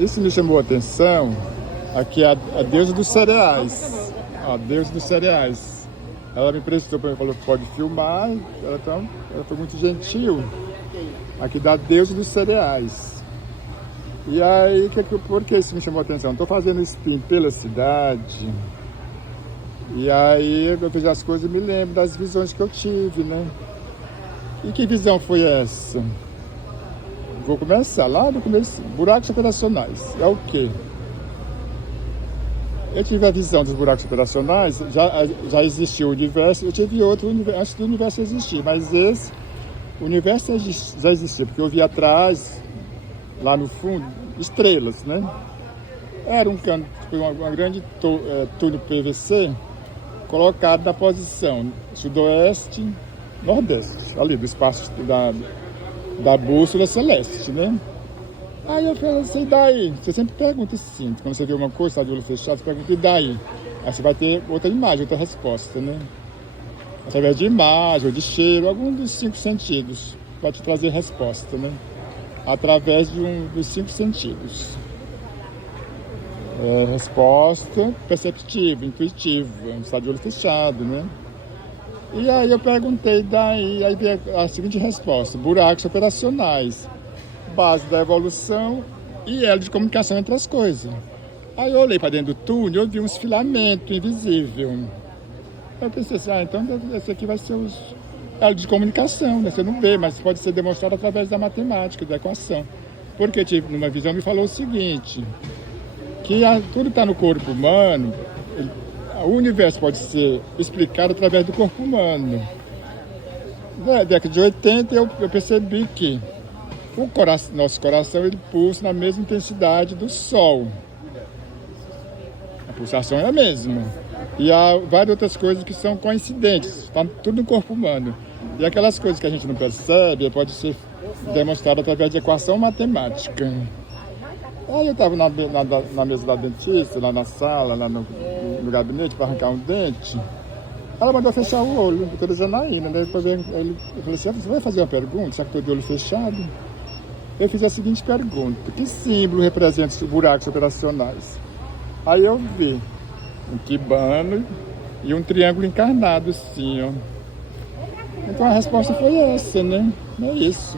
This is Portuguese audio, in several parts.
Isso me chamou a atenção. Aqui é a deusa dos cereais. A deusa dos cereais. Ela me emprestou, falou que pode filmar. Ela foi muito gentil. Aqui da deusa dos cereais. E aí, por que isso me chamou a atenção? Estou fazendo spin pela cidade. E aí eu vejo as coisas e me lembro das visões que eu tive, né? E que visão foi essa? Vou começar lá no começo. Buracos operacionais. É o quê? Eu tive a visão dos buracos operacionais, já existiu o universo, eu tive outro antes do universo existir, mas esse, o universo já existia, porque eu vi atrás, lá no fundo, estrelas, né? Era um cano, uma grande túnel PVC, colocado na posição sudoeste, nordeste, ali do espaço da bússola celeste, né? Aí eu falei assim, e daí? Você sempre pergunta assim, quando você vê uma coisa, está de olho fechado, você pergunta, e daí? Aí você vai ter outra imagem, outra resposta, né? Através de imagem, ou de cheiro, algum dos 5 sentidos, vai te trazer resposta, né? Através de dos 5 sentidos. Resposta perceptiva, intuitiva, está de olho fechado, né? E aí eu perguntei, daí, aí veio a seguinte resposta, buracos operacionais. Base da evolução e elo de comunicação entre as coisas. Aí eu olhei para dentro do túnel e eu vi uns filamentos invisíveis. Eu pensei assim, então esse aqui vai ser os elos de comunicação, né? Você não vê, mas pode ser demonstrado através da matemática, da equação. Porque numa visão me falou o seguinte, que tudo está no corpo humano, o universo pode ser explicado através do corpo humano. Na década de 80 eu percebi que nosso coração ele pulsa na mesma intensidade do Sol. A pulsação é a mesma. E há várias outras coisas que são coincidentes, está tudo no corpo humano. E aquelas coisas que a gente não percebe pode ser demonstrado através de equação matemática. Aí eu estava na mesa da dentista, lá na sala, lá no gabinete, para arrancar um dente. Ela mandou fechar o olho, doutora Janaína, né? Eu falei assim, você vai fazer uma pergunta, já que estou de olho fechado? Eu fiz a seguinte pergunta, que símbolo representa os buracos operacionais? Aí eu vi um quibano e um triângulo encarnado, assim, ó. Então a resposta foi essa, né? É isso.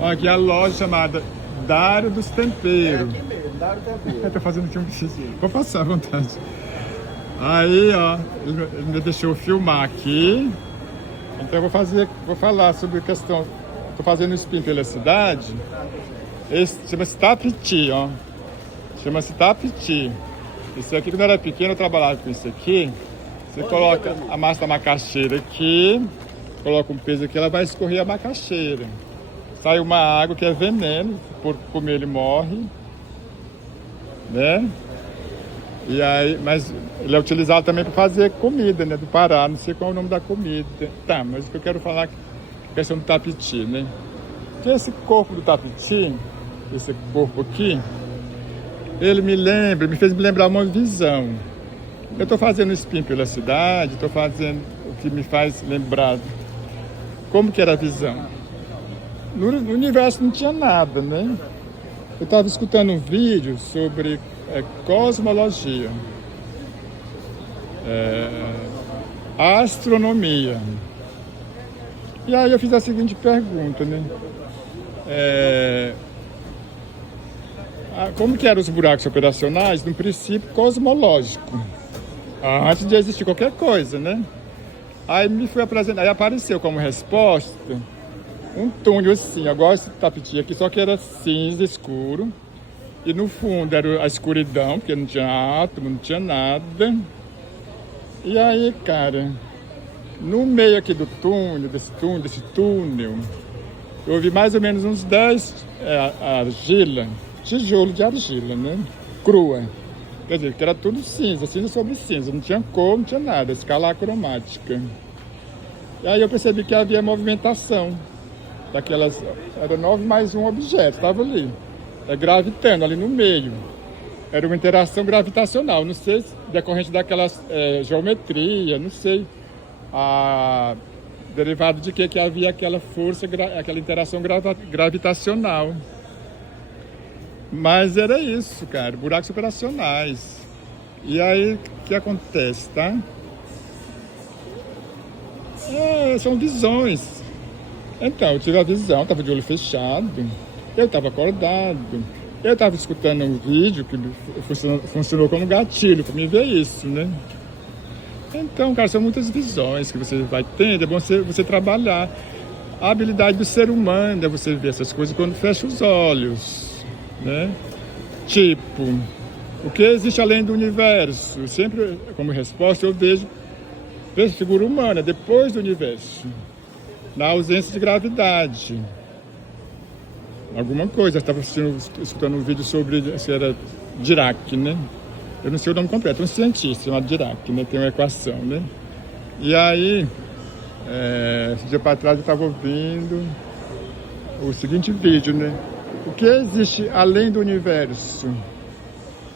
Aqui é a loja chamada Dário dos Temperos. Eu tô fazendo aqui um xixi. Vou passar à vontade. Aí, ó, ele me deixou filmar aqui. Então eu vou falar sobre a questão. Estou fazendo spin pela cidade. Esse chama-se tapiti, ó. Chama-se tapiti. Esse aqui, quando eu era pequeno, eu trabalhava com isso aqui. Você coloca a massa da macaxeira aqui, coloca um peso aqui, ela vai escorrer a macaxeira. Sai uma água que é veneno, por comer ele morre, né? E aí, mas ele é utilizado também para fazer comida, né? Do Pará, não sei qual é o nome da comida. Tá, mas o que eu quero falar é a questão do tapiti, né? Que esse corpo do tapiti, esse corpo aqui, ele me fez me lembrar uma visão. Eu estou fazendo spin pela cidade, estou fazendo o que me faz lembrar como que era a visão. No universo não tinha nada, né? Eu estava escutando um vídeo sobre cosmologia, astronomia. E aí eu fiz a seguinte pergunta, né? Como que eram os buracos operacionais no princípio cosmológico, antes de existir qualquer coisa, né? Aí me foi apresentado, aí apareceu como resposta um túnel assim, igual esse tapiti aqui, só que era cinza escuro. E no fundo era a escuridão, porque não tinha átomo, não tinha nada. E aí, cara, no meio aqui do túnel, desse túnel, eu vi mais ou menos uns 10 tijolo de argila, né? Crua. Quer dizer, que era tudo cinza, cinza sobre cinza, não tinha cor, não tinha nada, escala cromática. E aí eu percebi que havia movimentação daquelas, era 9 mais um objeto, estava ali, gravitando ali no meio. Era uma interação gravitacional, não sei, decorrente daquelas geometria, não sei, derivado de que havia aquela força, aquela interação gravitacional. Mas era isso, cara, buracos operacionais. E aí, o que acontece, tá? São visões. Então, eu tive a visão, tava de olho fechado, eu tava acordado, eu tava escutando um vídeo que funcionou como gatilho para me ver isso, né? Então, cara, são muitas visões que você vai tendo, é bom você trabalhar. A habilidade do ser humano é você ver essas coisas quando fecha os olhos, né? Tipo, o que existe além do universo? Sempre, como resposta, eu vejo figura humana depois do universo, na ausência de gravidade. Alguma coisa, eu estava escutando um vídeo sobre, se era Dirac, né? Eu não sei o nome completo, é um cientista chamado Dirac, né? Tem uma equação, né? E aí, esse dia para trás eu estava ouvindo o seguinte vídeo, né? O que existe além do universo?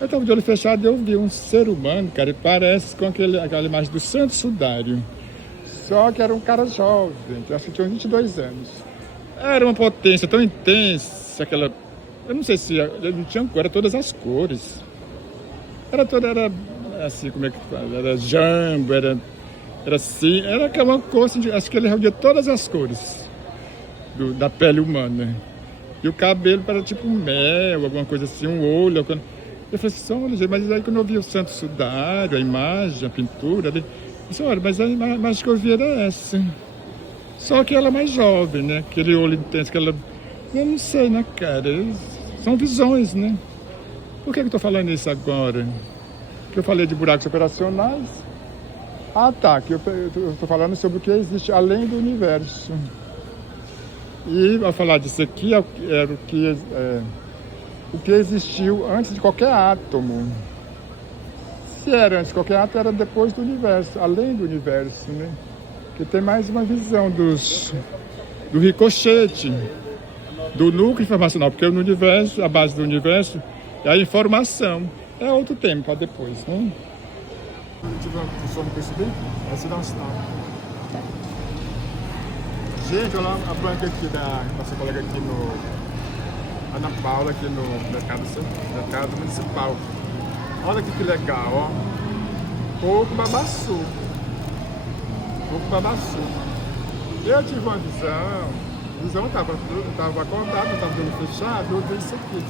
Eu estava de olho fechado e eu vi um ser humano, cara, e parece com aquela imagem do Santo Sudário. Só que era um cara jovem, acho que tinha uns 22 anos. Era uma potência tão intensa, aquela... Eu não sei se... Ele não tinha cor, era todas as cores. Era assim, como é que fala? Era jambo, era assim, era aquela cor, assim, acho que ele reunia todas as cores da pele humana. E o cabelo era tipo mel, alguma coisa assim, um olho. Eu falei assim, olha, mas aí quando eu vi o Santo Sudário, a imagem, a pintura, eu disse, olha, mas a imagem que eu vi era essa. Só que ela é mais jovem, né? Aquele olho intenso, aquela... Eu não sei, né, cara? São visões, né? Por que eu tô falando isso agora? Que eu falei de buracos operacionais. Ah, tá, que eu tô falando sobre o que existe além do universo. E ao falar disso aqui, era o que existiu antes de qualquer átomo. Se era antes de qualquer átomo, era depois do universo, além do universo, né? Que tem mais uma visão do ricochete, do núcleo informacional, porque no universo, a base do universo é a informação. É outro tema para depois, né? Funciona com isso bem? Essa dá um sinal. Gente, olha a banca aqui da nossa colega aqui Ana Paula, aqui no mercado municipal. Olha aqui que legal, ó. Coco babaçu. Coco babaçu. Eu tive uma visão tava acordado, eu tava de olho fechado, eu vi isso aqui.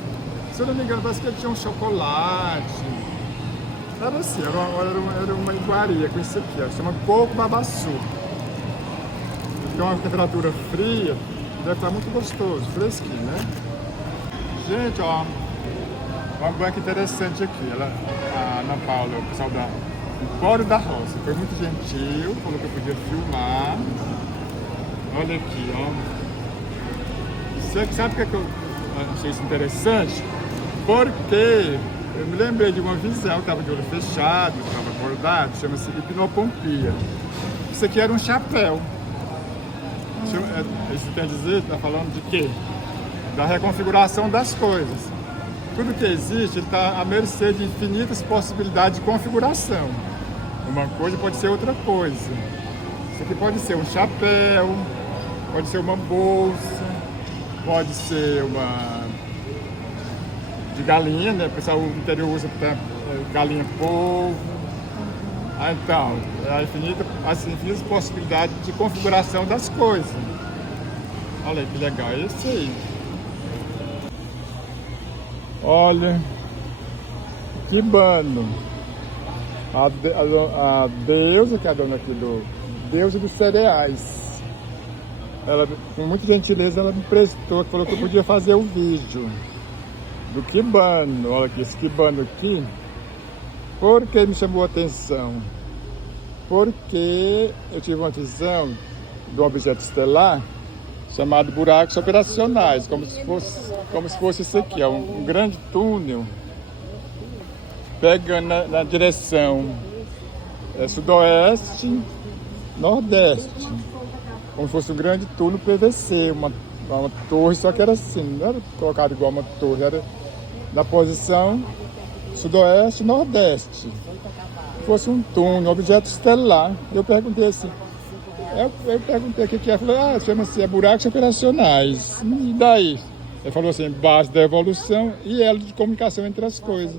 Se eu não me engano, parece que ele tinha um chocolate. Era assim, era uma iguaria com isso aqui, ó. Chama coco babaçu. Tem uma temperatura fria, deve estar muito gostoso, fresquinho, né? Gente, ó, uma banca interessante aqui. A Ana Paula, o pessoal da Empório da Roça, foi muito gentil, falou que eu podia filmar. Olha aqui, ó. Sabe por que eu achei isso interessante? Porque eu me lembrei de uma visão, estava de olho fechado, estava acordado, chama-se hipnopompia. Isso aqui era um chapéu. Isso quer dizer, está falando de quê? Da reconfiguração das coisas. Tudo que existe está à mercê de infinitas possibilidades de configuração. Uma coisa pode ser outra coisa. Isso aqui pode ser um chapéu, pode ser uma bolsa, pode ser uma de galinha, né? O pessoal do interior usa galinha polvo. Então, as infinitas possibilidades de configuração das coisas. Olha aí que legal, é isso aí. Olha, que bano. A deusa, que é a dona aqui deusa dos cereais. Ela, com muita gentileza, ela me prestou, falou que eu podia fazer o vídeo do Kibano. Olha aqui, esse Kibano aqui. Por que me chamou a atenção? Porque eu tive uma visão de um objeto estelar chamado buracos operacionais, como se fosse isso aqui, ó, um grande túnel pegando na direção sudoeste, nordeste, como se fosse um grande túnel PVC, uma torre, só que era assim, não era colocado igual uma torre, era na posição sudoeste, nordeste, fosse um túnel, um objeto estelar. Eu perguntei assim, eu perguntei o que é, falei, chama-se buracos operacionais, e daí? Ele falou assim, base da evolução e elo de comunicação entre as coisas.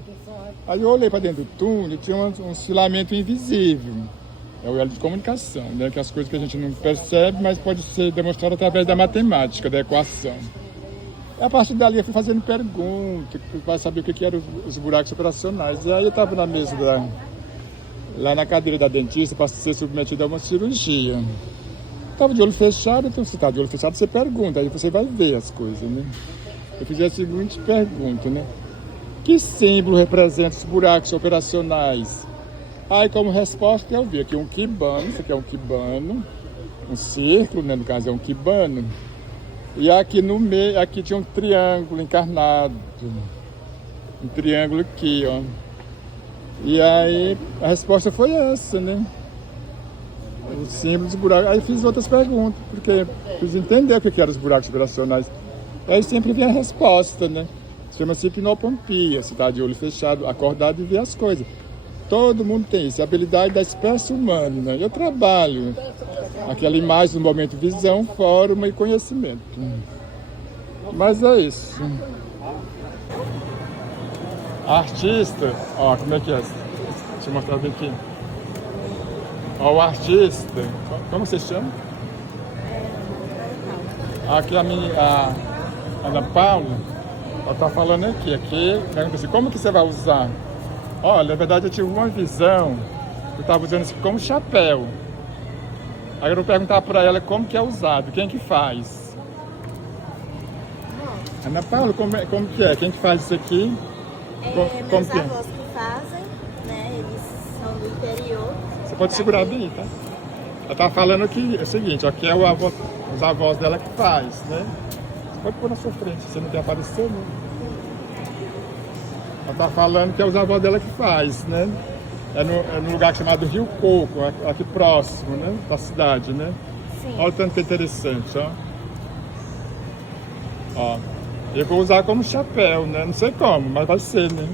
Aí eu olhei para dentro do túnel, tinha um filamento invisível. É o elo de comunicação, né? Que é as coisas que a gente não percebe, mas pode ser demonstrado através da matemática, da equação. E a partir dali eu fui fazendo perguntas para saber o que eram os buracos operacionais. E aí eu estava na mesa lá na cadeira da dentista para ser submetido a uma cirurgia. Estava de olho fechado, então você está de olho fechado, você pergunta, aí você vai ver as coisas, né? Eu fiz a seguinte pergunta, né? Que símbolo representa os buracos operacionais? Aí, como resposta, eu vi aqui um quibano, isso aqui é um quibano, um círculo, né? No caso é um quibano. E aqui no meio, aqui tinha um triângulo encarnado. Um triângulo aqui, ó. E aí, a resposta foi essa, né? Os símbolos dos buracos. Aí fiz outras perguntas, porque fiz entender o que eram os buracos operacionais. Aí sempre vem a resposta, né? Chama-se hipnopompia, você está de olho fechado, acordado e vê as coisas. Todo mundo tem isso, a habilidade da espécie humana, né? Eu trabalho aquela imagem no momento visão, forma e conhecimento. Mas é isso. Artista, ó, como é que é? Deixa eu mostrar bem aqui. Ó, o artista, como você chama? Aqui a Ana Paula, ela tá falando aqui, pergunta assim, como que você vai usar? Olha, na verdade eu tive uma visão, eu estava usando isso como chapéu. Aí eu vou perguntar para ela como que é usado, quem que faz? Ana Paula, como que é? Quem que faz isso aqui? Meus avós que fazem, né? Eles são do interior. Você pode segurar bem, tá? Ela tá falando que é o seguinte, aqui é os avós dela que faz, né? Você pode pôr na sua frente, você não quer aparecer, né? Ela tá falando que é os avós dela que faz, né? É no lugar chamado Rio Coco, aqui próximo, né? Da cidade, né? Sim. Olha o tanto que é interessante, ó. Ó, eu vou usar como chapéu, né? Não sei como, mas vai ser, né?